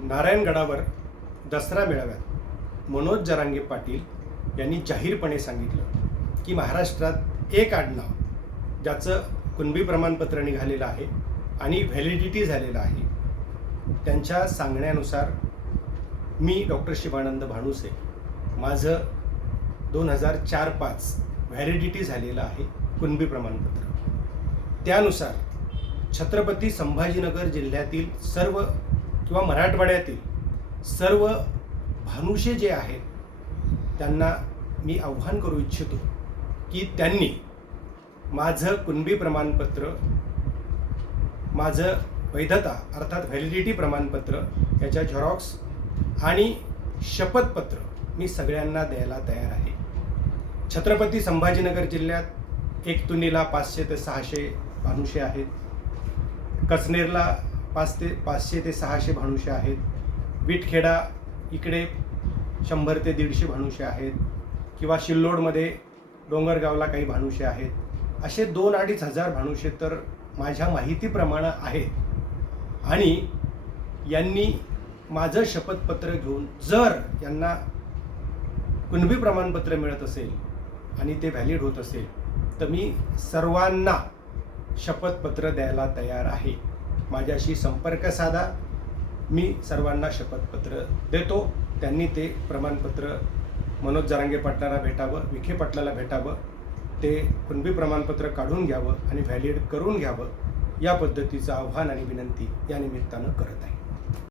नारायणगडावर दसरा मेळाव्यात मनोज जरांगे पाटील यांनी जाहीरपणे सांगितलं की महाराष्ट्रात एक आडनाव ज्याचं कुणबी प्रमाणपत्र निघालेलं आहे आणि व्हॅलिडिटी झालेलं आहे त्यांच्या सांगण्यानुसार मी डॉक्टर शिवानंद भानुसे माझं दोन हजार चार पाच व्हॅलिडिटी झालेलं आहे कुणबी प्रमाणपत्र. त्यानुसार छत्रपती संभाजीनगर जिल्ह्यातील सर्व किंवा मराठवाड्यातील सर्व भानुषे जे आहेत त्यांना मी आव्हान करू इच्छितो की त्यांनी माझं कुणबी प्रमाणपत्र माझं वैधता अर्थात व्हॅलिडिटी प्रमाणपत्र याच्या झेरॉक्स आणि शपथपत्र मी सगळ्यांना द्यायला तयार आहे. छत्रपती संभाजीनगर जिल्ह्यात एक तुनीला पाचशे ते सहाशे भानुषे आहेत. कचनेरला पाच ते पाचशे ते सहाशे भानुशे आहेत. विटखेडा इकडे शंभर ते दीडशे भानुशे आहेत. किंवा शिल्लोडमध्ये डोंगरगावला काही भानुशे आहेत. असे दोन अडीच हजार भानुशे तर माझ्या माहितीप्रमाणे आहेत. आणि यांनी माझं शपथपत्र घेऊन जर यांना कुणबी प्रमाणपत्र मिळत असेल आणि ते व्हॅलिड होत असेल तर मी सर्वांना शपथपत्र द्यायला तयार आहे. माझ्याशी संपर्क साधा. मी सर्वांना शपथपत्र देतो. त्यांनी ते प्रमाणपत्र मनोज जरांगे पाटलाला भेटावं विखे पाटलाला भेटावं. ते कुणबी प्रमाणपत्र काढून घ्यावं आणि व्हॅलिड करून घ्यावं या पद्धतीचं आव्हान आणि विनंती या निमित्तानं करत आहे.